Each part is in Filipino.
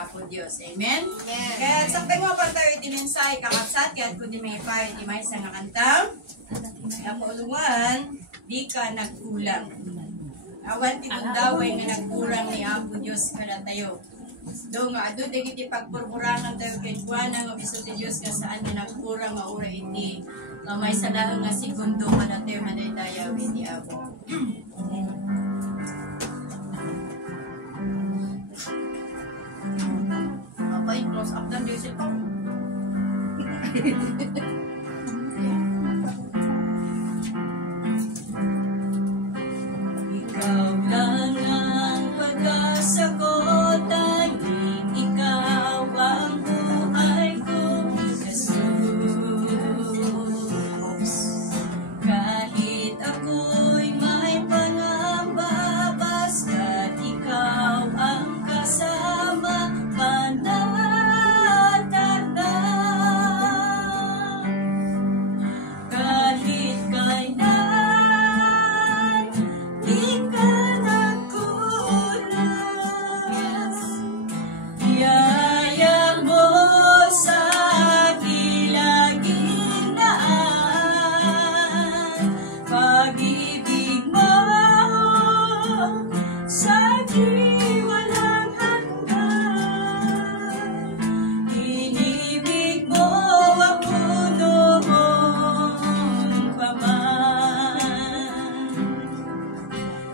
Apo Diyos. Amen? Yes. Kaya sakbay mo pa tayo itininsay kakapsat, kaya kung di may pa, di may sa nga kantang, napulungan, di ka nagkulang. Awan ti kung daway nga nagkurang ni Apo Diyos kada tayo. Do nga, ado di kiti pagpurpurangan tayo kay Juan, ang abiso ti Diyos nga saan ni nagkurang maura iti. May salang nga segundo kada tayo manay-dayaw iti Apo. Okay, close up lang dito po. Ikaw lang ang pag-asa ko, tanging ikaw ang buhay ko, Jesus. Kahit ako'y may pangamba, basta't ikaw ang kasama, panatag na. Kahit kailan, di ka nagkulang. Biyaya mo sa aking laging daan, pag-ibig mo sa aking walang hanggan. Inibig mo ako noon pa man,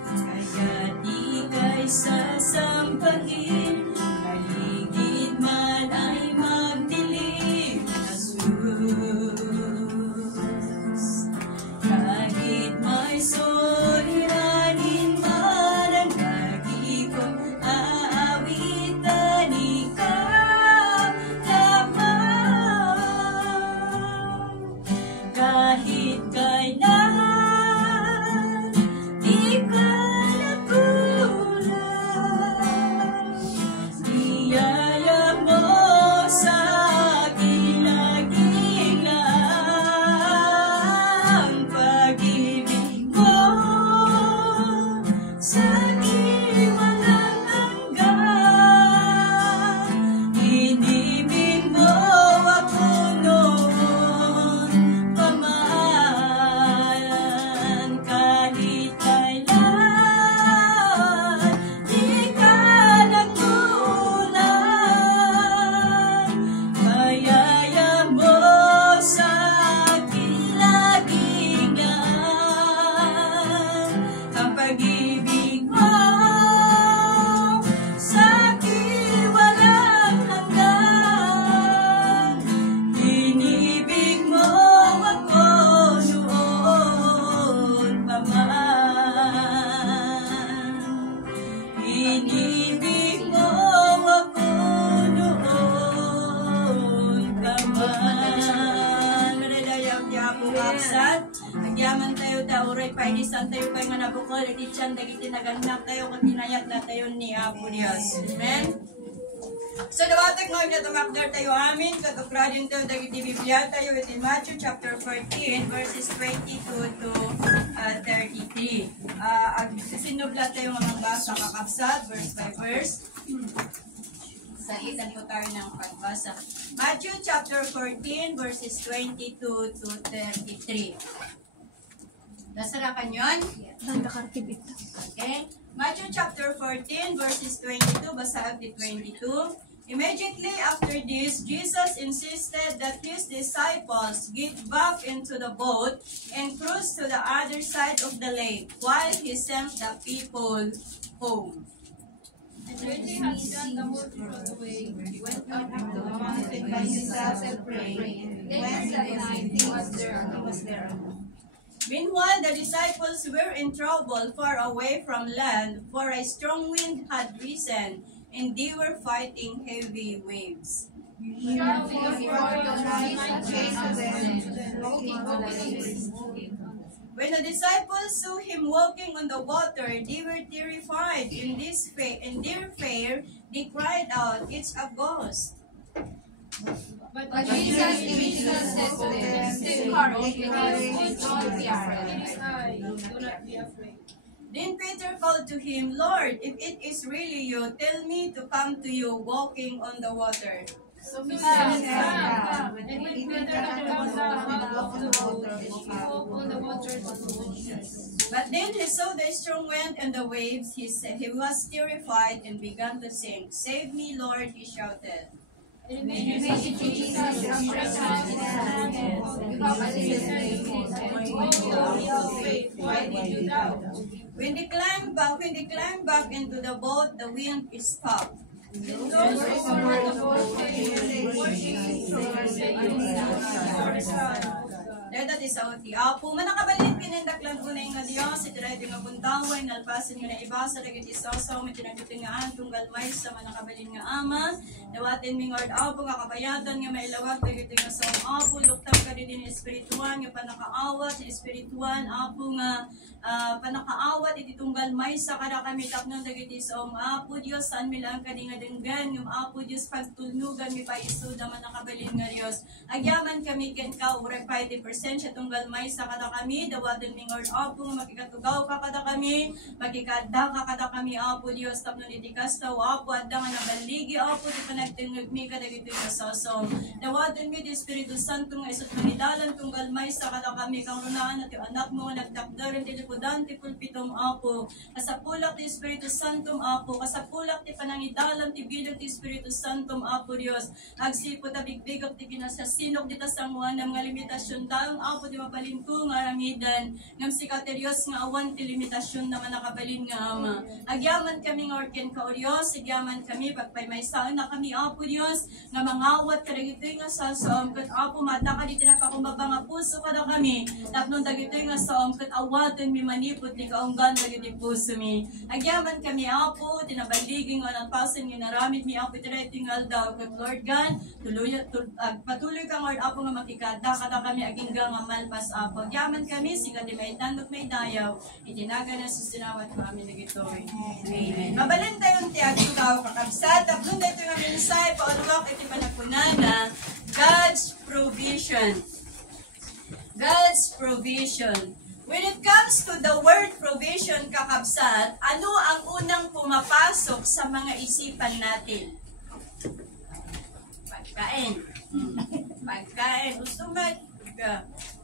kaya di kay sasampahin, paligid man ay magdilim, Jesus. Kahit may suliranin man ang lagi kong aawitan, ikaw lamang. Kahit kailan, di ka nagkulang. Biyaya mo sa aking laging laan, pag-ibig mo sa aking walang hanggan. Inibig mo ako noon pa man, kahit kailan, di ka nagkulang. Bayaya mo sa aking laging daan, ang pag-ibig mo sa aking walang hanggan. Inibig mo ako noon pa man. Inibig mo ako noon pa man. Manadayaw niya po kapsat. Agyaman tayo dauray, painisan tayo kay nga nabukol, edityan, dagiti naganak tayo, kung tinayat na tayo ni Apo Dios. Amen? So, dawatak ngayon na tumakdar tayo amin, katukradin tayo, dagiti Biblia tayo, in Matthew chapter 14, verses 22 to 33. Sinubla tayo mga basa kakapsat, verse by verse. Salitan po tayo ng pagbasa. Matthew chapter 14, verses 22 to 33. Nasarakan yun? Okay. Matthew chapter 14, verses 22, basag di 22. Immediately after this, Jesus insisted that his disciples get back into the boat and cruise to the other side of the lake while he sent the people home. And when they had gone the whole road away, he went up to the mountain by himself and prayed. Then at night he was there alone. Meanwhile, the disciples were in trouble far away from land, for a strong wind had risen, and they were fighting heavy waves. When the disciples saw him walking on the water, they were terrified. In their fear, they cried out, "It's a ghost." But Jesus said to them, "Take courage, because don't be afraid." Do not be afraid. Then Peter called to him, Lord, if it is really you, tell me to come to you walking on the water. So he said, "Come." And when Peter had come down out of the boat, he walked on the waters on the ocean. But then he saw the strong wind and the waves. He was terrified and began to sink. Save me, Lord, he shouted. And immediately Jesus stretched out his hand and took up a little faith, "Oh, little faith, why did you doubt?" When they climbed back into the boat, the wind stopped. Those who were on the boat came worshiping God, saying, "You are the Son of God." Dada ti sa uti. Apo, manakabalit kinendaklan unay nga Diyos, itiray di nga buntaway, nalpasan nga na ibasa, dagit isasaw, may tinagdatingaan, tunggal may sa manakabalin nga ama, nawatin ming Lord, apo, nga kabayatan, nga mailawag, dagit nga sa apo, luktang ka din espirituan, nga panakaawat, espirituan, apo nga, panakaawat, iti tunggal may sa kada kami tapnon, dagit isa apo, Diyos, saan milang ka di nga denggan, yung apo, Diyos, pagtulnugan, mi paisuda, manakabalin nga Diyos, agyaman kami ken ka, uray 50% siya tunggal may sa kada kami, dawatin ming Lord, apo, nga makikatugaw ka kada kami, makikada ka kada kami, apo, Diyos, tapnon itikas taw, apo, at nga nabaligi, apo, di panagtingag mi kada gito yung sasom, dawatin mi, di Espiritu Santo, nga isot manidalan, tunggal may sa kada kami, kang runaan at yung anak mo, nagdakdarin, tilipudan, ti pulpitom, apo, kasapulak ti Espiritu Santo, apo, kasapulak ti panangidalan, ti bilog ti Espiritu Santo, apo, Diyos, agsipo, tabigbigok, ti kinasasinok, di tasangwan, ng mga limitasyon taong, apo, di mabalin ko, nga rangidan, ngam si Katerios, nga awan, ti limitasyon naman nakabalin nga ama, agyaman kami, nga orken ka, o Diyos, agyaman kami, pagpay may saan na kami, apo, Diyos, nga mangawat, kadagitoy nga sa soom, kat apo, mata ka dito na pakumbaba nga puso kada kami, tapnon dagitoy nga soom, kat awatin mi manipot, di kaunggan, dagitoy puso mi, agyaman kami, apo, tinabaligin nga ng pasin, nga naramit mi, apo, tinatingal daw, kat Lord God, patuloy ka, Lord, apo, nga makikada, kada kami, aging nga malpas, apo, agyaman kami, siga di may tandok may dayaw, itinaga na susinawat kami nagitoy. Amen. Mabalin tayong tiyagin tao kakabsat, tapnon dito yung minsay, paulwak, iti panapunana, God's provision. God's provision. When it comes to the word provision, kakabsat, ano ang unang pumapasok sa mga isipan natin? Pagkain. Pagkain. Gusto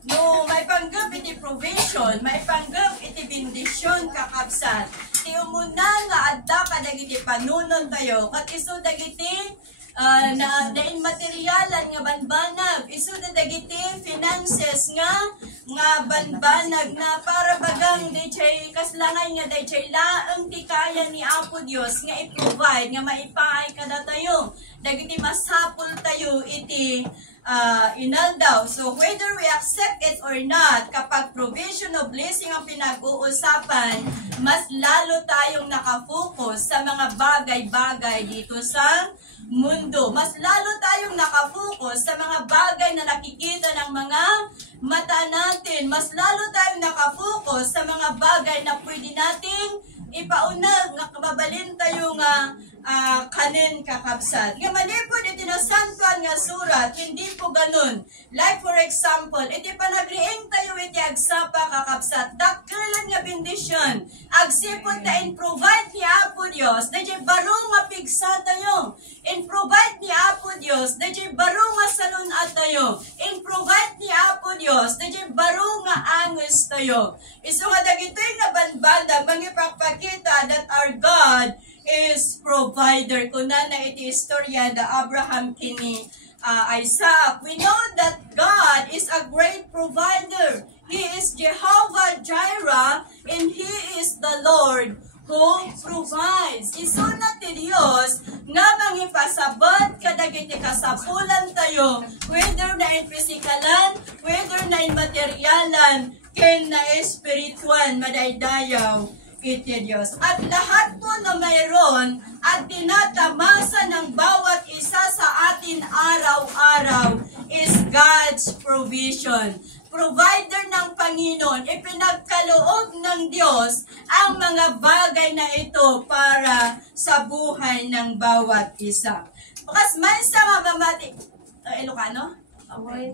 no, may panggap iti provision, may panggap iti bendisyon, kakabsat. Ti umuna nga adda kadagiti panunon tayo, kat iso dagiti na materialan nga banbanag, iso dagiti finances nga banbanag na para bagang daychay kaslangay nga daychay laeng ti kaya ni Apo Dios nga i-provide nga maipaay kada tayo, dagiti masapul tayo iti inaldaw. So whether we accept it or not, kapag provision of blessing ang pinag-uusapan, mas lalo tayong nakafocus sa mga bagay-bagay dito sa mundo. Mas lalo tayong nakafocus sa mga bagay na nakikita ng mga mata natin. Mas lalo tayong nakafocus sa mga bagay na pwede nating ipaunag, nga kababalin tayo nga kanin kakabsat. Nga manipod iti na santuan nga surat, hindi po ganun. Like for example, iti panagriing tayo iti agsapa kakabsat, dakkelan nga bendisyon, agsipod ta in provide ni Apo Dios, dayjay baro nga pigsa tayo. In provide ni Apo Dios, dayjay baro nga salunat tayo. In provide ni Apo Dios, dayjay baro nga anges tayo. Isu nga dagitoy nga banbanda, mangipakpakita that our God is provider. Kuna na iti istorya da Abraham kini Isaac. We know that God is a great provider. He is Jehovah Jireh and He is the Lord who provides. Isu na ti Dios nga mangipasabot kadagiti kasapulan tayo, whether na in physikalan, whether na in materialan, ken na espiritual madaydayaw iti Diyos. At lahat po na mayroon at tinatamasa ng bawat isa sa atin araw-araw is God's provision. Provider ng Panginoon, ipinagkaloob ng Diyos ang mga bagay na ito para sa buhay ng bawat isa. Bukas may sa mamamati, Ilocano? Okay.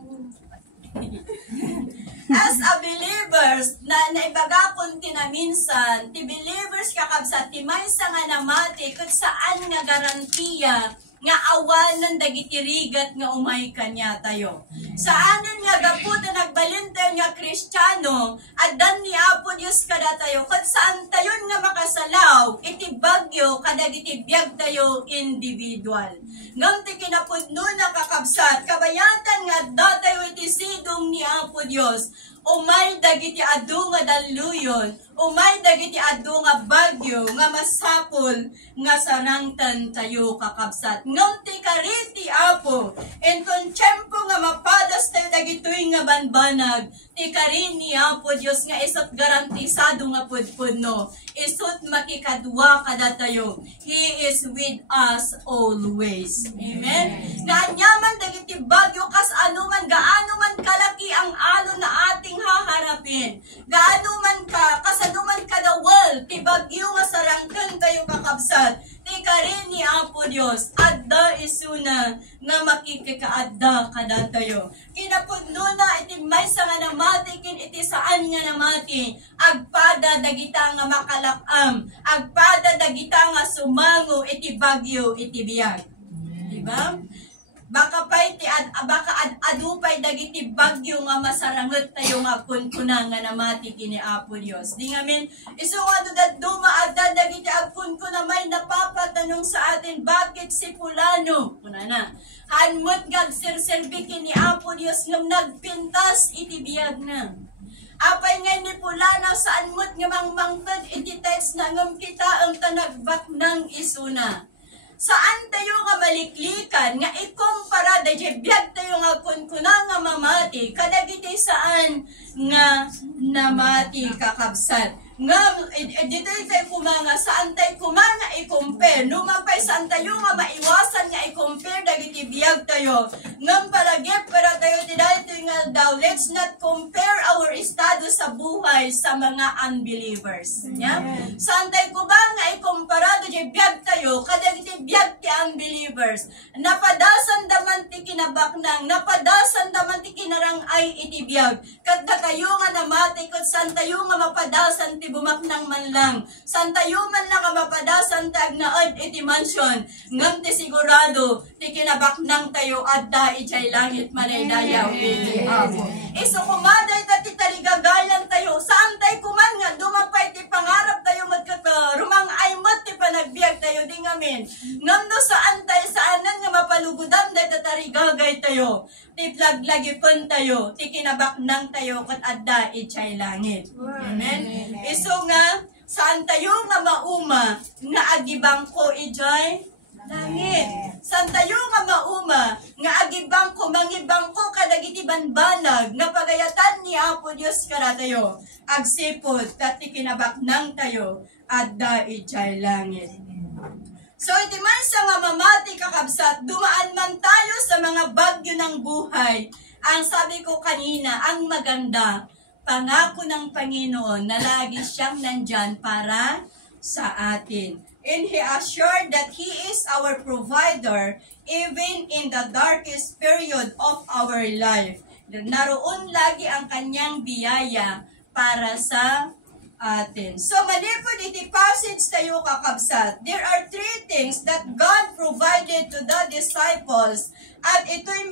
As a believers, na naibaga kung tinaminsan, ti believers kakabsat, ti maysa nga namati, kung saan nga garantiya, nga awanan dagiti rigat nga umay kanya tayo. Saanan nga gaputa nagbalintayo nga Kristiyano, at dan ni Apo Diyos kada tayo, kung saan tayo nga makasalaw, iti bagyo, kadagiti biyag tayo individual. Ngam ti kinapudno na kakabsat, kabayatan nga da tayo iti sidong ni Apo Diyos, umay dagiti adu nga daluyon, umay dagiti adu nga bagyo, nga masapol, nga sarangtan tayo kakabsat. Ngam ti kariti Apo, en kung tiyempo nga mapadas tayo dagitoy nga banbanag, ti karini Apo Diyos nga isot garantisado nga pudpudno, isot makikadwa kada tayo. He is with us always. Amen? Ganyaman dagiti bagyo, kas ano man, gaano man kalaki ang alon na ating haharapin. Gaano man ka, kasano man kadawal, ti bagyo nga sarangkan tayo kakabsat. Ti karin ni Apo Diyos, adda isuna nga makikikaadda kada tayo. Kinapudno na iti maysa nga namati, kin iti saan nga namati, agpada dagita nga makalakam, agpada dagita nga sumango iti bagyo iti biyag. Diba? Baka adupay dagiti bagyo nga masaranget tayo nga kunkuna nga namati kini Apo Dios. Di ngamin isu nga dudad dumaadda dagiti agkunkuna may napapatanong sa atin, bakit si fulano? Kuna na. Hanmot gagserserbi kini Apo Dios ngam nagpintas iti biyag na. Apay nga ni fulano saan mo't nga mangmangtad iti text na ngam kita ang tanagbak ng isuna. Saan tayo nga maliklikan, nga ikumpara, dahil biyag tayo nga kunkuna nga mamati, kadagiti saan nga namati kakabsat. Nga, dito tayo kumanga, saan tayo kumanga i-compare, numapay saan tayo nga maiwasan nga i-compare, dagiti biyag tayo. Ngam palagip, para tayo dito nga daw, let's not compare our status sa buhay sa mga unbelievers. Yeah? Saan tayo kumanga i-compara, dahil biyag tayo, kadagiti biyag ti unbelievers. Napadasan daman ti kinabaknang, napadasan daman ti kinarang ay iti biyag. Kadda tayo nga namati, kat saan tayo nga mapadasan ti bumaknang man lang. Saan tayo man lang nga mapadasan ti agnaad iti mansion. Ngam ti sigurado, ti kinabaknang tayo adda ichay langit manay dayaw iti Apo. Iso kumaday ti taligagayan tayo, saan tayo kuman nga, dumapay ti pangarap tayo rumang ay mat ti panagbiag tayo, di ngamin. Ngam no saan tayo, saanan nga mapalugudan dahi tatarigagay tayo, ti plaglagipon tayo, ti kinabaknang tayo, kat adda ichay langit. Amen? Iso nga, saan tayo nga mauma, nga agibang ko ijay langit. Saan tayo nga mauma, nga agibang ko, mangibang ko, kadagiti banbanag, nga pagayatan ni Apo Diyos kara tayo, agsipod, kat ti kinabaknang tayo, adda ichay langit. So, iti man sa nga mamati kakabsat, dumaan man tayo sa mga bagyo ng buhay. Ang sabi ko kanina, ang maganda, pangako ng Panginoon na lagi siyang nandyan para sa atin. And He assured that He is our provider even in the darkest period of our life. Naroon lagi ang kanyang biyaya para sa atin. So, malipod iti passage tayo kakabsat. There are three things that God provided to the disciples at ito ay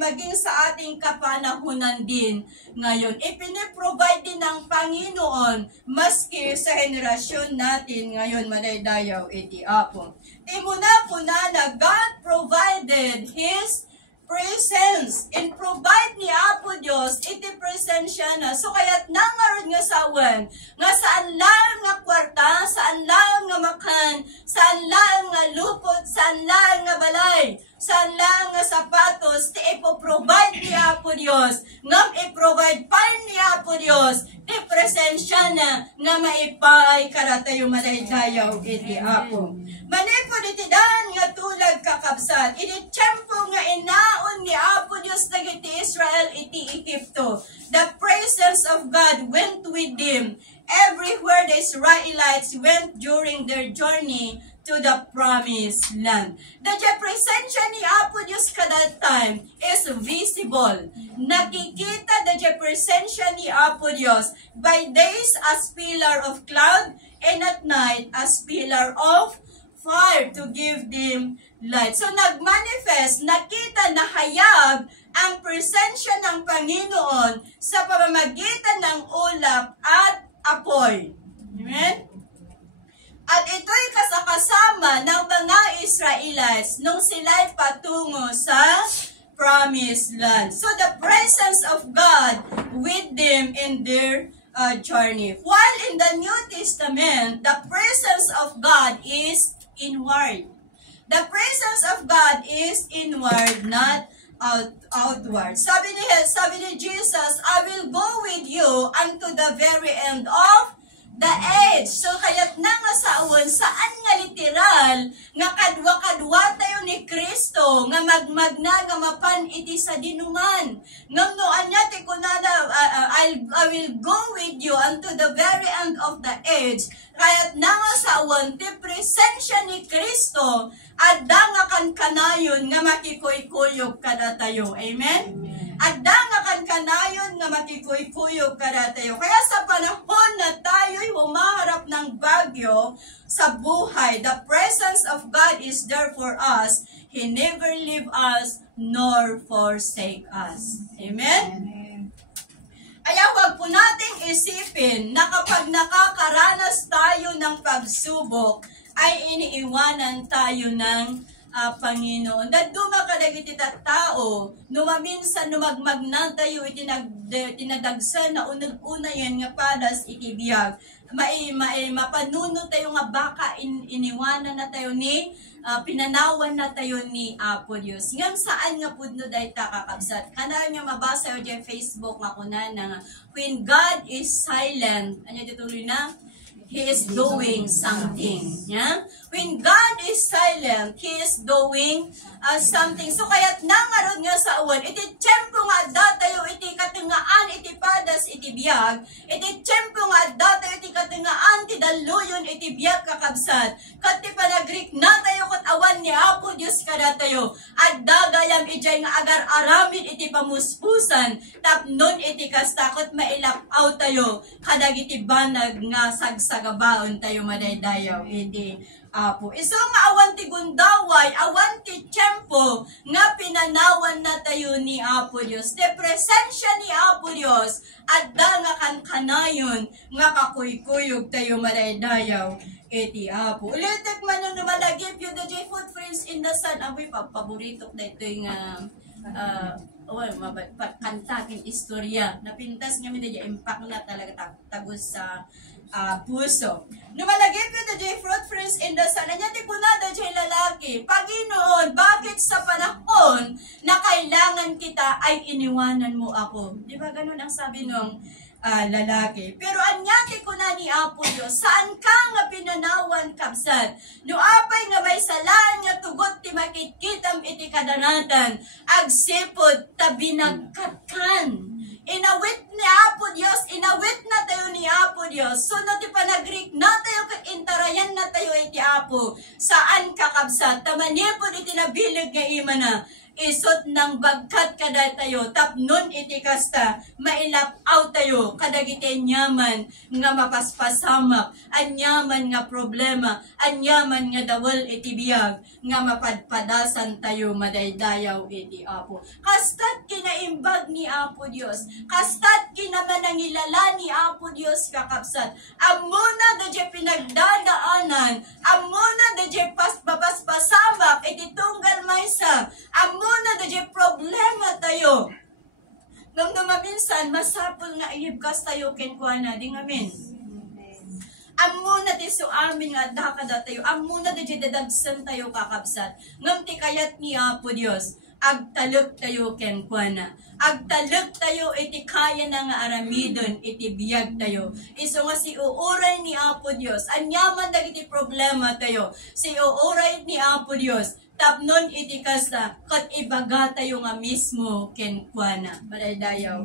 maging sa ating kapanahunan din ngayon. Ipiniprovide din ng Panginoon maski sa henerasyon natin ngayon, madaydayaw iti Apo. Timuna-puna na God provided His presence. And provide ni Apo Diyos, iti presensya na. So kaya't nangarod nga sawan, nga saan lang nga kwarta, saan lang nga makan, saan lang nga lupot, saan lang nga balay, saan lang nga sapatos, ti ipoprovide ni Apo Diyos. Ngam iprovide pa ni Apo Diyos, ti presensya na, nga maipay karatayo madaydayaw iti Apo. Manipod iti daan nga tulag kakabsat, iti tiyempo nga inaon ni Apo Diyos dagiti Israel iti Egypto. The presence of God went with them everywhere the Israelites went during their journey to to the promised land. The presensya ni Apo Diyos ka that time is visible. Nakikita the presensya ni Apo Diyos by days as pillar of cloud and at night as pillar of fire to give them light. So nagmanifest, nakita na hayag ang presensya ng Panginoon sa pamamagitan ng ulap at apoy. Amen? At ito'y kasama ng mga Israelites nung sila'y patungo sa promised land. So the presence of God with them in their journey. While in the New Testament, the presence of God is inward. The presence of God is inward, not outward. Sabi ni Jesus, I will go with you unto the very end of the age. So, kaya't na nga sa awan, saan nga literal, nga kadwa-kadwa tayo ni Kristo, nga magmagna, nga mapan iti sa dinuman. Ngam noan niya, ti kunada, I will go with you unto the very end of the age. Kaya't na nga sa awan, ti presensya ni Kristo, at nga kan kanayon, nga makikoy-kuyog kada tayo. Amen? At nga kan kanayon, nga makikoy-kuyog kada tayo. Kaya sa panahon na tayo'y humaharap ng bagyo sa buhay, the presence of God is there for us. He never leave us nor forsake us. Amen? Kaya huwag po nating isipin na kapag nakakaranas tayo ng pagsubok, ay iniiwanan tayo ng Panginoon. Daduma kadagiti tao, numaminsan numagmag na tayo itinadagsan na unag-una yan nga padas ikibiyag. Mapanuno tayo nga baka iniwanan na tayo ni pinanawan na tayo ni Apo Diyos. Ngam saan nga pudno dahi ta kakabsat. Kana nga mabasa yo dyan Facebook nga kuna na when God is silent, anya dituloy na? He is doing something. Yeah? When God is silent, He is doing something. So kaya't nangarod nga sa awan, iti tiyempo nga datayo, iti katingaan, iti padas, iti biyag, iti tiyempo nga datayo, iti katingaan, iti daluyon, iti biyag kakabsat, kat ti panagrik na tayo, kat awan ni Apo Diyos kadatayo, at dagayam ijay nga agar aramid, iti pamuspusan, tapnon iti kastakot mailapaw tayo, kadag iti banag nga sagsagabaon tayo madaydayaw, iti Apo. Iso nga awan ti gundaway, awan ti tiyempo, nga pinanawan na tayo ni Apo Diyos. Te presensya ni Apo Diyos, at da nga kan kanayon, nga kakuykuyog tayo madaydayaw, iti Apo. Ulitek man yung numalagip yung the J-Food Friends in the Sun, amoy paborito na ito yung kantakin istorya. Napintas nga medyo impact na talaga tagos sa puso. Numalagip yung the J-Fruit Friends in the Sun. Anyati po na the lalaki. Panginoon, bakit sa panahon na kailangan kita ay iniwanan mo ako? Di ba ganun ang sabi nung lalaki? Pero anyati ko na ni Apo Diyos, saan ka nga pinanawan kabsat? No apay nga may salaan nga tugot ti makitkitam iti kadanatan, agsipod tabi nagkatkan. Inawit ni Apo Diyos, inawit na tayo ni Apo Diyos. So no ti panagrik na tayo, intarayan na tayo iti Apo. Saan kakabsat? Tamanipod iti nabilig nga ima na. Isot ng bagkat kada tayo, tapnon iti kasta, mailapaw tayo, kadagiti nyaman nga mapaspasamak, anyaman nga problema, anyaman nga dawal iti biyag, nga mapadpadasan tayo madaydayaw iti Apo. Kastat kinaimbag ni Apo Diyos, kastat kinamanangilala ni Apo Diyos kakapsat, amuna da je pinagdadaanan, amuna da je papaspasamak, iti tunggal maysa, amuna da je problema tayo. Nung maminsan, masapol nga ihibkas tayo kenkwana, ding amin. Amuna ti so amin nga dakada tayo, amuna da je dadagsan tayo kakabsat, ngam ti kayat ni Apo Diyos, agtalog tayo kenkwana. Agtalog tayo iti kaya na nga aramidon, iti biyag tayo. Iso nga si uuray ni Apo Diyos, anyaman dagiti problema tayo, si uuray ni Apo Diyos, tapnon iti kasta, kat ibaga tayo nga mismo kenkwana. Madaydayaw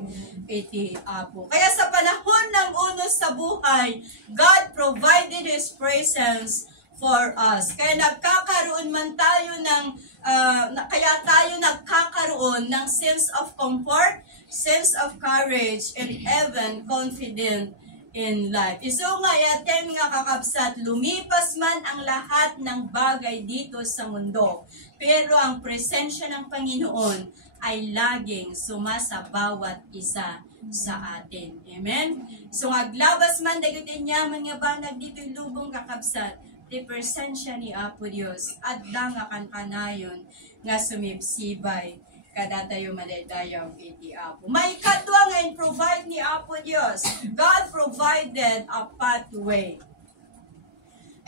iti Apo. Kaya sa panahon ng unos sa buhay, God provided His presence for us. Kaya nagkakaroon man tayo ng kaya tayo nagkakaroon ng sense of comfort, sense of courage, and even confident in life. Iso nga yaten nga kakabsat, lumipas man ang lahat ng bagay dito sa mundo, pero ang presensya ng Panginoon ay laging sumasa bawat isa sa atin. Amen? So aglabas man dagitin niya mga banag dito lubong kakabsat, ti presensya ni Apo Dios at dangakan kanayon nga sumipsibay kada tayo madaydayaw iti Apo. May kadwa nga provide ni Apo Dios. God provided a pathway.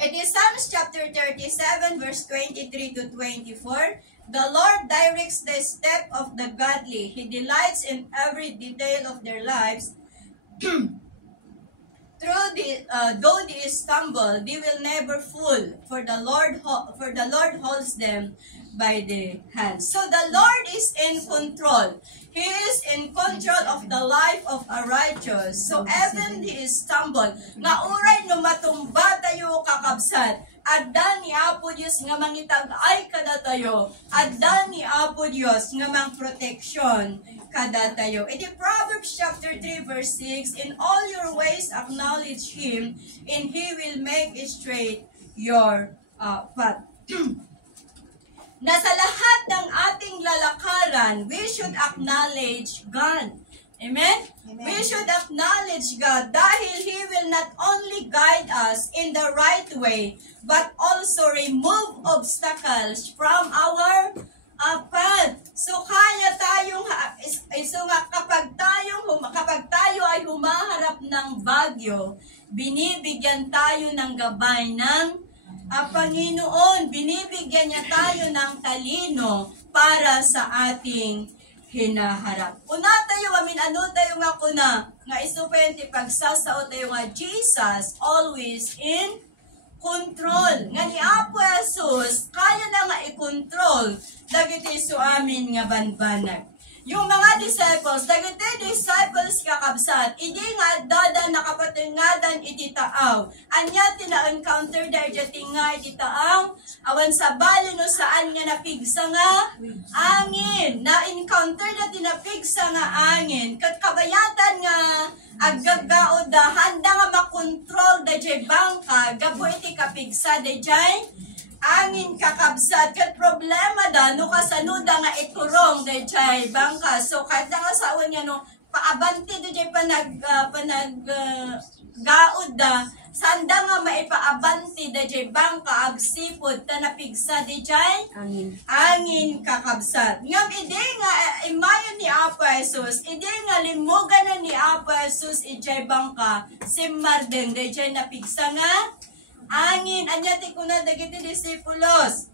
It is Psalms chapter 37 verse 23 to 24. The Lord directs the step of the godly. He delights in every detail of their lives. Though they stumble, they will never fall, for the Lord holds them by the hand. So the Lord is in control. He is in control of the life of a righteous. So even he stumble, nga uray no matumba tayo kakabsat, adda ni Apo Dios nga mangitag ay kada tayo, adda ni Apo Dios nga mang protection kada tayo. In Proverbs chapter 3 verse 6, in all your ways acknowledge Him, and He will make straight your path. Na sa lahat ng ating lalakaran, we should acknowledge God. Amen? Amen. We should acknowledge God dahil He will not only guide us in the right way, but also remove obstacles from our path. So kaya tayong kapag tayo ay humaharap ng bagyo, binibigyan tayo ng gabay ng Panginoon. Binibigyan niya tayo ng talino para sa ating hinaharap. Una tayo, ano tayo nga kuna, nga isupenti pagsasao tayo nga Jesus always in control. Nga ni Apo Jesus, kaya na nga i-control dagiti su amin nga banbanag. Yung mga disciples, dagiti disciples kakabsat, hindi nga dada nakapatingadan iti taaw. Anya tina-encounter da iti nga iti taaw, awan sa balo no saan nga napigsa nga angin. Na-encounter da tinapigsa nga angin. Kat kabayatan nga aggagao da, handa nga makontrol da jay bangka, gabo iti kapigsa da jay angin kakabsat. Kat problema da, no kasanuda nga iturong da jay bangka. So kada nga saon nga no, paabanti da jay gaod da, sanda nga maipaabanti da jay bangka agsipod ta napigsa da jay angin kakabsat. Ngam ide nga imayon ni Apo Jesus, ide nga limugan na ni Apo Jesus ijay bangka simmarden da jay napigsa nga angin. Anya ti kuna dagiti disipulos,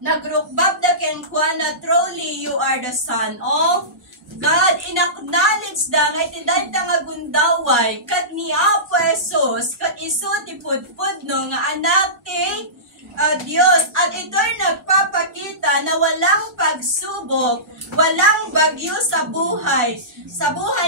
nagrukbab da ken kuana, truly you are the Son of God. Inacknowledge da nga iti dayta nga gundaway kat ni Apo Jesus, kat isu ti pudpudno nga anak ti Dios. At ito'y nagpapakita na walang pagsubok, walang bagyo sa buhay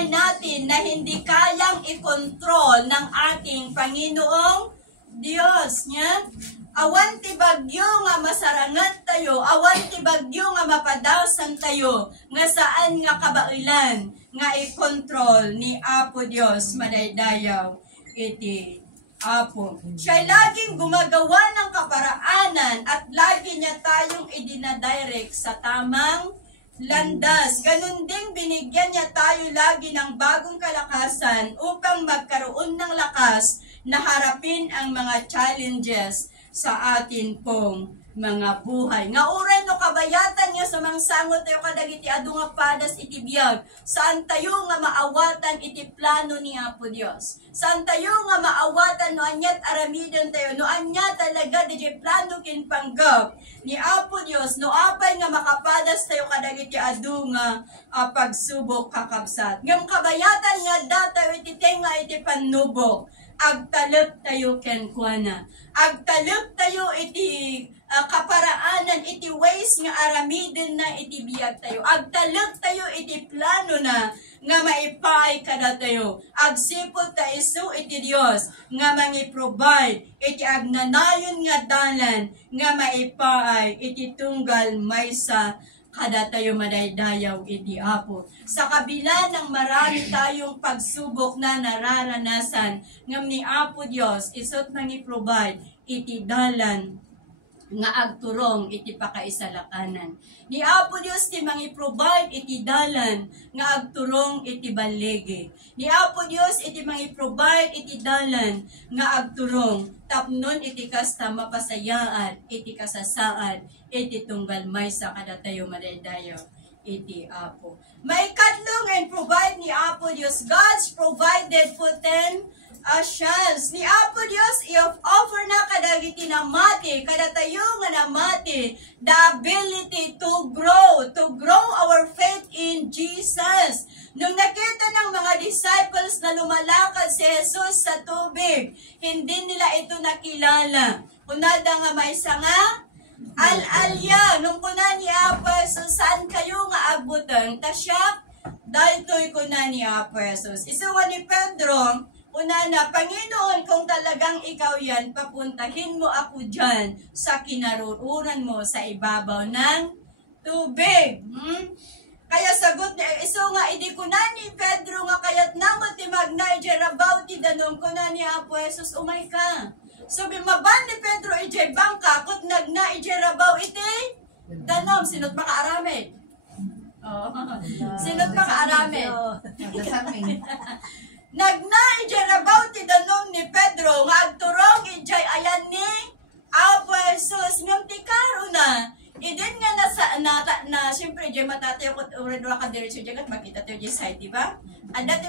natin na hindi kayang i-control ng ating Panginoong Dios niya. Awan ti bagyo nga masarangat tayo, awan ti bagyo nga mapadawsan tayo, nga saan nga kabailan nga i-control ni Apo Dios madaydayaw iti Apo. Siya'y laging gumagawa ng kaparaanan at lagi niya tayong idinadirect sa tamang landas. Ganun din binigyan niya tayo lagi ng bagong kalakasan upang magkaroon ng lakas na harapin ang mga challenges sa atin pong mga buhay. Nga oran no kabayatan nga sa mangsangot tayo kadagiti adu nga padas iti biyag. Saan tayo nga maawatan iti plano ni Apo Dios. Saan tayo nga maawatan no anyat aramiden tayo, no anya talaga di plano kin panggap ni Apo Dios, no apay nga makapadas tayo kadagiti adu nga pagsubok kakabsat. Ngam kabayatan nga dataw iti tenga iti panubok. Agtalep tayo ken kuana. Agtalep tayo iti kaparaanan, iti ways nga aramidin na iti biyag tayo. Agtalep tayo iti plano na nga maipay kada tayo. Agsipot ta isu iti Dios nga mangi-provide iti agnanayon nga dalan nga maipay iti tunggal maysa kada tayo madaydayaw iti Apo. Sa kabila ng marami tayong pagsubok na nararanasan ngam ni Apo Dios isut mangi-provide iti dalan nga agturong iti pakaisalakanan. Ni Apo Dios ti mangi-provide iti dalan nga agturong iti balege. Ni Apo Dios iti mangi-provide iti dalan nga agturong tapnon iti kasta mapasayaan iti kasasaad iti tunggal maysa kada tayo madaydayaw iti Apo. May kadlong and provide ni Apo Dios. God's provided potentials ni Apo Dios i-offer na kadagiti namati kada tayo nga namati the ability to grow our faith in Jesus. Nung nakita ng mga disciples na lumalakad si Jesus sa tubig, hindi nila ito nakilala. Kunada nga may sanga al-alya, nung kuna ni Apo Jesus, saan kayo nga agbutang? Tasyak, dahil kuna ni Apo Jesus. Isuwa ni Pedro, una na, Panginoon, kung talagang ikaw yan, papuntahin mo ako dyan sa kinarururan mo sa ibabaw ng tubig. Kaya sagot ni iso nga, idi ko na ni Pedro nga kayat namot ti magnay jerabaw ti danom ko na ni Apo Jesus, umay ka. So bimaban ni Pedro ijay bangka, kut nagna ijerabaw iti danom, sinot makaaramid. Oh. Sinot makaaramid. Nagna ijerabaw ti danom ni Pedro, nga agturong ijay ayan ni Apo Jesus, ngam ti karo na. Idin nga na siyempre, jay matatayo ko uredwa ka diretso dyan at makita tayo jay side, diba? Adati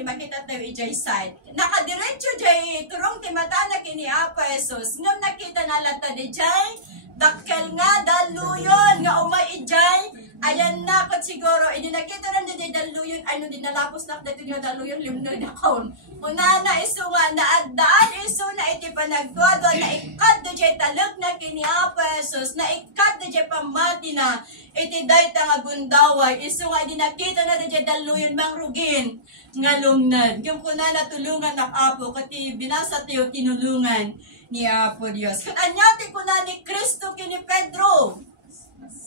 makita tayo jay side. Nakadiretso jay turong ti mata na kini Apo Jesus, ngam nakita nalata di jay, dakkel nga daluyon, nga umay ijay, ayan na kot siguro, hindi nakita na di daluyon, ano din nalapos na dito yung daluyon, limno na kaon. Una na iso nga, naagdaan iso na iti panagtuado, na ikad na jay talog na kini Apo Jesus, na ikad na jay pamati na, iti dayta nga gundaway, iso nga, hindi nakita na di jay daluyon mangrugin, nga lumnad. Yung kuna natulungan ng Apo, kati binasa tayo tinulungan ni Apo Dios. Kanyati kuna ni Kristo kini Pedro,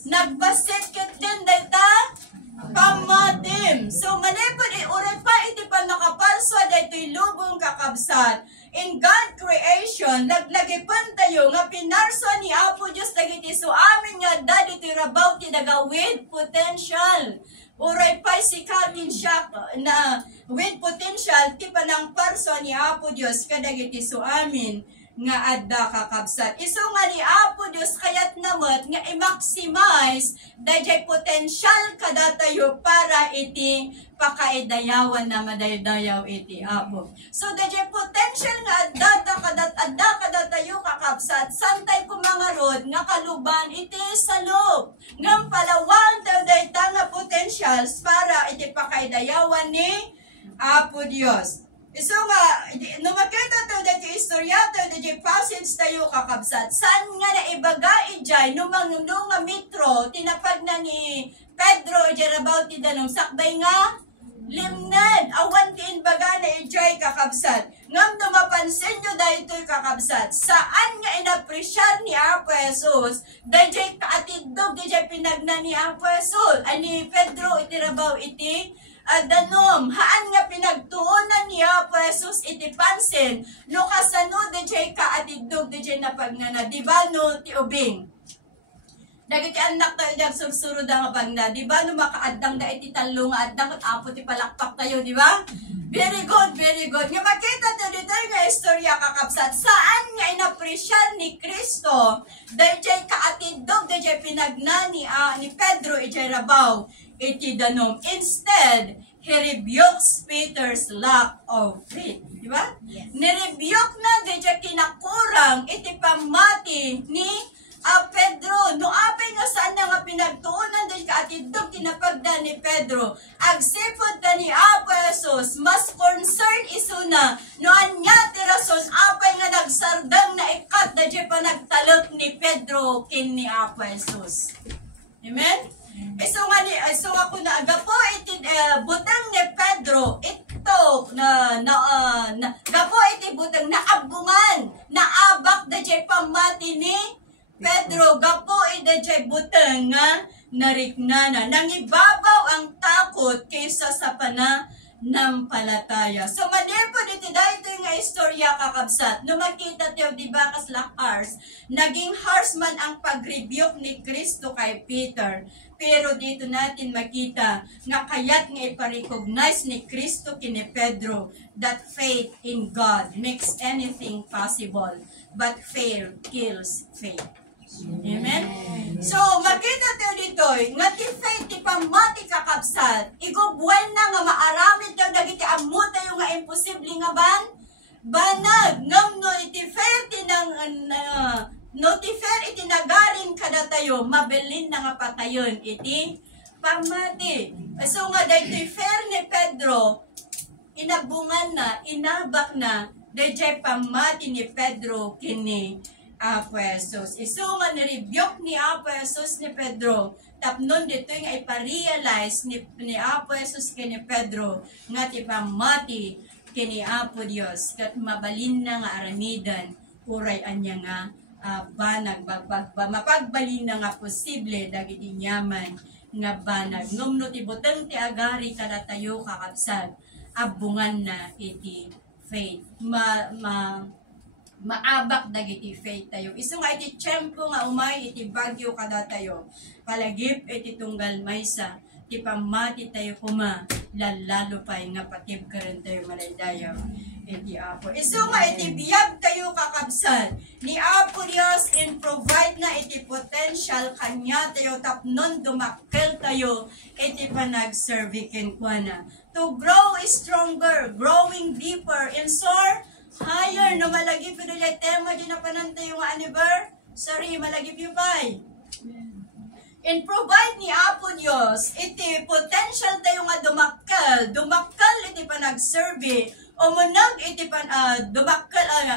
nagbasit ket din dayta pamatim. So manipod uray pa iti pa nakapalswa daytoy lubong kakabsat. In God creation, laglagipon tayo nga pinarswa ni Apo Dios dagiti so amin nga dadi ti rabaw ti daga with potential. Uray pa si katin siya na with potential ti panang parso ni Apo Dios kadagiti so amin nga adda kakabsat. Iso nga ni Apo Dios kayat namot nga i-maximize dayjay potential kada tayo para iti pakaidayawan na madaydayaw iti Apo. So dayjay potential nga adda kada tayo kakabsat santay kumangarod nga kaluban iti sa loob ngam palawan tayo dayta nga potentials para iti pakaidayawan ni Apo Dios. So nga, no makita tayo dito istorya tayo dito passage tayo kakabsat. Saan nga na ibaga ijay, no nga mitro, tinapag na ni Pedro ijarabaw ti danong sakbay nga, limnad, awan ti inbaga na ijay kakabsat. Ngam no mapansin nyo dahil ito'y kakabsat. Saan nga inapresyar ni Apo Jesus, dahil kaatidog, dahil pinagna ni Apo Jesus, ani Pedro itirabaw iti, danom, haan nga pinagtuunan niya Apo Jesus iti pansin, no kasano dejay kaatidog dejay na pagnana, di ba no ti ubing? Dagiti anak tayo dyan sursuro da nga pagna, di ba no makaaddang da iti talo nga addang at Apo ti palakpak tayo, di ba? Very good, very good. Nga makita tayo dito nga istorya kakabsat, saan nga inapresyal ni Kristo, dejay kaatidog dejay pinagna ni Pedro ijay rabaw, iti danom. Instead, he rebukes Peter's lack of faith. Di ba? Yes. Nirebuke na di dya kinakurang iti pamati ni Pedro. No apay nga saan na nga pinagtuunan di kaatidog tinapagda ni Pedro. Agsipod na ni Apo Jesus, mas concern iso na no anya ti rason apay nga nagsardang na ikat na dya pa nagtalot ni Pedro kin ni Apo Jesus. Amen? So ako na agapo iti butang ni Pedro ito gapo iti butang naabungan naabak da jay pamati ni Pedro gapo iti jay butang nga nariknana nangibabaw ang takot kaysa sa pananampalataya. So manir po dito dahil ito yung istorya kakabsat. No makita tayo di ba kasla harsh, naging harsh man ang pag-rebuke ni Kristo kay Peter. Pero dito natin makita nga kayat nga iparecognize ni Kristo kini Pedro that faith in God makes anything possible, but fear kills faith. Amen? So, makita tayo dito, nga ti faith, ti pamati kakabsat, igubuan na nga maaramid tayo, dagiti amu tayo nga imposible nga banag, ngam no iti faith, no ti faith, iti nagarin kada tayo, mabilin na nga patayon, iti pamati. So nga, dahil faith ni Pedro, inabungan na, inabak na, dahil pamati ni Pedro, kini Apo Jesus. Iso nga ni-rebuke ni Apo Jesus ni Pedro. Tapnon dito nga iparealize ni Apo Jesus kini Pedro nga ti pamati kini Apo Dios kat mabalin na nga aramidan uray anya nga banag mapagbalin na nga posible dagiti nyaman nga banag. Ngumno ti buteng ti agari kada tayo kakabsat abungan na iti faith. Maabak dagiti faith tayo. Isu nga iti tiyempo nga umay iti bagyo kada tayo. Palagip iti tunggal maysa. Ti pamati tayo kuma. Lalalo pa nga patib karon tayo malaydayaw. Iti Apo. Isu nga iti biyag tayo kakabsat. Ni Apo Dios in provide na iti potential kanya tayo tapnon dumakkel tayo. Iti panag-servikin kwa na. To grow stronger, growing deeper, and soar higher no malagip ito yung tema di na panantay yung anibar. Sorry, malagip yung pay. And provide ni Apo Dios iti potential tayo nga dumakal iti panag-survey umunag iti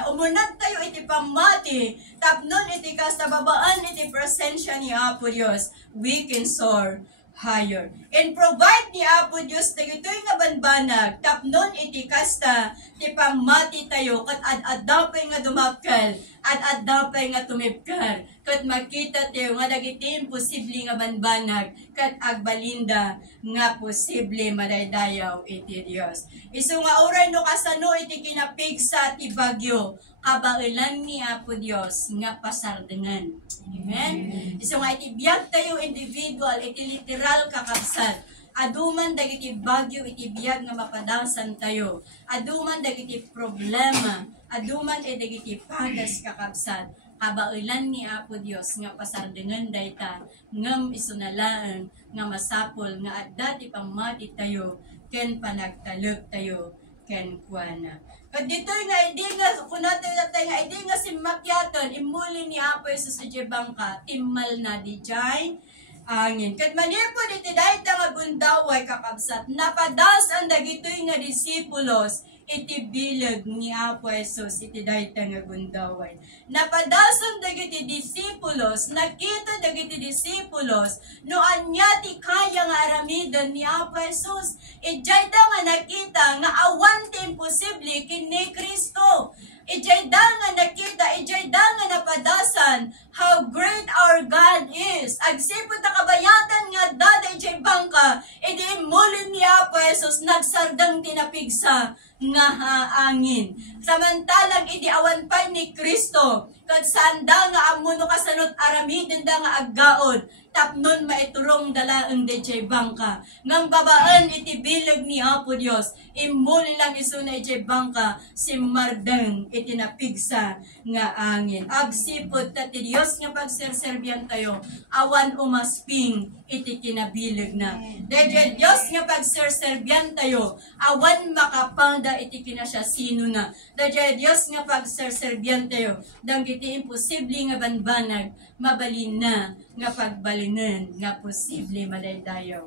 umunag tayo iti pamati tapnon iti kasababaan iti presensya ni Apo Dios we can soar higher. And provide ni Apo Diyos dagitoy nga banbanag tapnon iti kasta ti pamati tayo kat ad-adapay nga dumakal ad-adapay nga tumipkar kat makita tayo nga dagiti imposible nga banbanag kat agbalinda nga posible madaydayaw iti Dios. Isu nga oray no kasano iti kinapigsa ti bagyo kabailan ni Apo Dios nga pasardengan. Amen? Isu nga iti biyag tayo individual iti literal kakabsat. Aduman dagiti bagyo iti biyag nga mapadasan tayo. Aduman dagiti problema. Aduman dagiti padas kakabsat. Kabailan ni Apo Dios nga pasardengan dayta ngem isunalaan nga masapol nga adda ti pamati tayo ken panagtalek tayo ken kuana. Kat dito nga hindi nga kunate natay nga hindi nga simakyaton imuli ni Apo Jesus sa bangka timmal na di jay angin. Kat manir po dito dahil nga gundaway kakabsat napadas ang dagitoy nga disipulos iti bilag ni Apo Jesus iti dahil nga gundaway. Napadasan dagiti disipulos nakita dagiti disipulos no anya ti kaya nga aramidan ni Apo Jesus. Ijay da nga nakita nga awan ti imposible kini Kristo. Ijay da nga nakita, ijay da nga napadasan how great our God is. Agsipod na kabayatan nga dada ijay bangka, iti mulin ni Apo Jesus nagsardang tinapigsa nga haangin. Samantalang iti awan pa ni Kristo, kad sanda nga amuno kasanot aramidin da nga aggaod, tapnon maiturong dalaang dejay bangka. Ngang babaan iti bilag ni Apo Dios, imuli lang iso na ijay bangka, si mardeng iti napigsa nga angin. Agsipod ta ti Dios nga pagserserbian tayo, awan umasping iti kinabilag na. Dejay Dios nga pagserserbian tayo, awan makapangda iti kinasya sino na. Dejay Dios nga pagserserbian tayo, dang iti imposible nga banbanag, mabalin na nga pagbalinan nga posible madaydayaw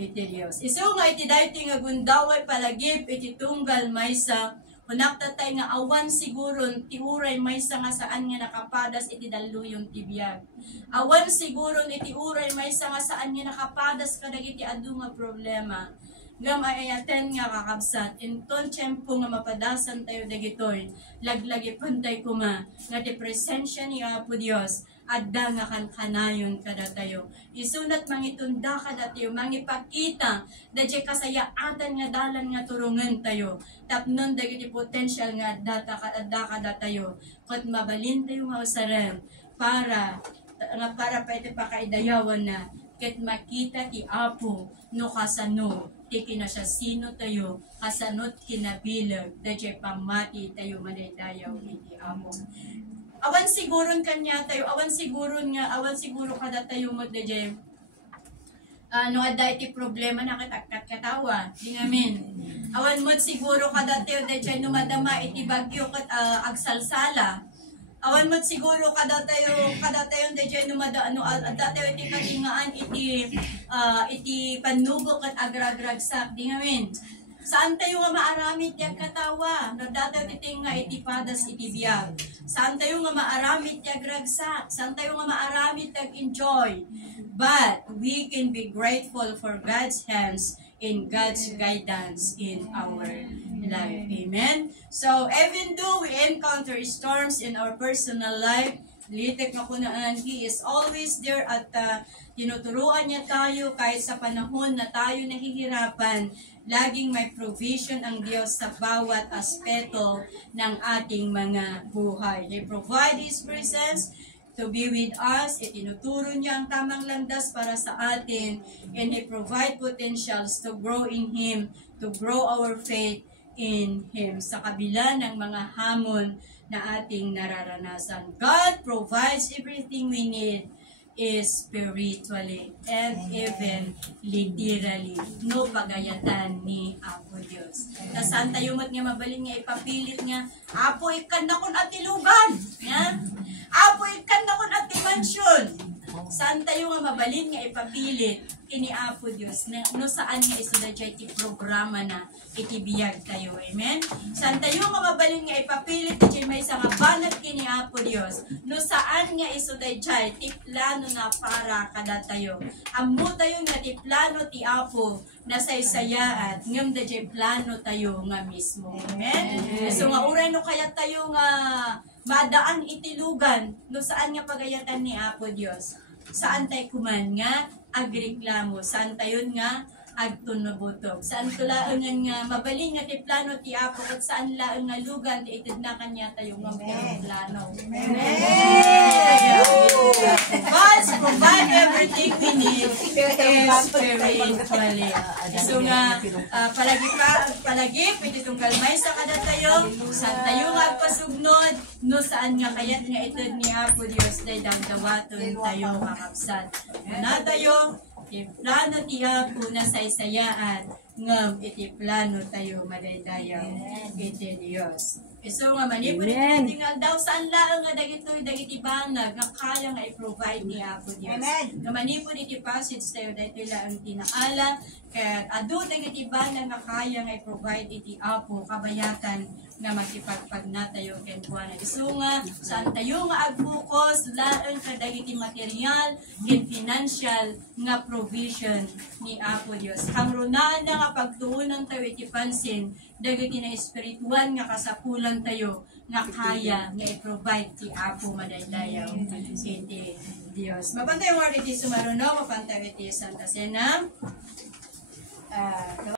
iti Dios. Isu nga iti dayti nga gundaway palagip iti tunggal maysa Hunakta tayo nga awan siguron ti uray may nga saan nga nakapadas iti daluyong tibiyag. Awan siguron iti uray may nga saan nga nakapadas kadagiti adu nga problema. Ngam ayaten nga kakabsat, inton tiyempo nga mapadasan tayo dagitoy, laglagi pantay kuma, nga ti presensya ni Apo Dios, adda nga kanayon kada tayo. Isunat mangitunda kada tayo, mangipakita, dadya kasayaatan nga dalan nga turungan tayo, tapnon dagiti potential nga adda kada tayo, kat mabalin tayo nga usaran, para pa iti pakaidayawan na, ket makita ti Apo, no kasano, tiki na siya sino tayo, kasanot kinabilag, dadya pamati tayo manaydayaw iti Apo. Awan siguron kanya tayo, awan siguro kada tayo mo dadya, no adda iti problema na katawa, di namin. Awan mo siguro kada tayo, dadya no madama iti bagyo kat agsalsala. Awan mo siguro kada tayo dadya no adda tayo iti katingaan iti panubo kat agragragsak, di namin. Saan tayo nga maaramit yung katawa? Nagdataw titing nga iti padas iti biyag. Saan tayo nga maaramit yung ragsak? Saan tayo nga maaramit yung enjoy? But we can be grateful for God's hands in God's guidance in our life. Amen? So, even though we encounter storms in our personal life, litek na kunaan, He is always there at tinuturuan niya tayo kahit sa panahon na tayo nahihirapan. Laging may provision ang Diyos sa bawat aspeto ng ating mga buhay. He provide His presence to be with us. Itinuturo niya ang tamang landas para sa atin. And He provide potentials to grow in Him, to grow our faith in Him. Sa kabila ng mga hamon na ating nararanasan. God provides everything we need spiritually and even literally. No pagayatan ni Apo Dios. Saan tayo nga mabalin nga ipapilit nga, Apo ikan na kun atilugan. Apo ikan na kun atimansyon. Saan tayo nga mabalin nga ipapilit kini Apo Dios no saan nga isudadya iti programa na itibiyag tayo. Amen? Saan tayo nga mabalin nga ipapilit iti may nga banat kini Apo Dios no saan nga isudadya iti plano na para kada tayo. Ammo tayo nga ti plano ti Apo na saysayaat ngem dadya plano tayo nga mismo. Amen? So nga uray no kaya tayo nga madaan itilugan no saan nga pagayatan ni Apo Dios. Saan tayo kuman nga agreklamo, saan tayo nga agtunubutog. Saan tulaan nga mabaling nga ti plano ti Apo at saan laang nga lugan ti itid na kanya tayo nga plano. Amen! God provide everything we need spiritually. So nga, palagi, pwede itong kalmay sa kada tayo, saan tayo nga agpasugnod, no saan nga kayat nga itid ni Apo Dios dahil damdawaton tayo kakapsat. Na tayo, iti plano ti Apo na saysayaan, ngam iti plano tayo madaydayaw iti Dios. So nga manipod iti tingal daw saan laang nga dagiti banag nga kaya nga i-provide ni Apo Dios. Nga manipod iti passage tayo dahito laang tinaala kaya adu dagiti banag nga kaya nga i-provide iti Apo kabayatan nga makipagpag na tayo kenkuan. So nga saan tayo nga agbukos laang kadagiti material and financial nga provision ni Apo Dios. Hangrunaan na nga pagtuunan tayo iti pansin dagiti na espiritual nga kasapulan tayo nga kaya nga i-provide ti Apo madaydayaw iti Dios. Mapantay yung word iti sumaruno, mapantay iti Santa Cena.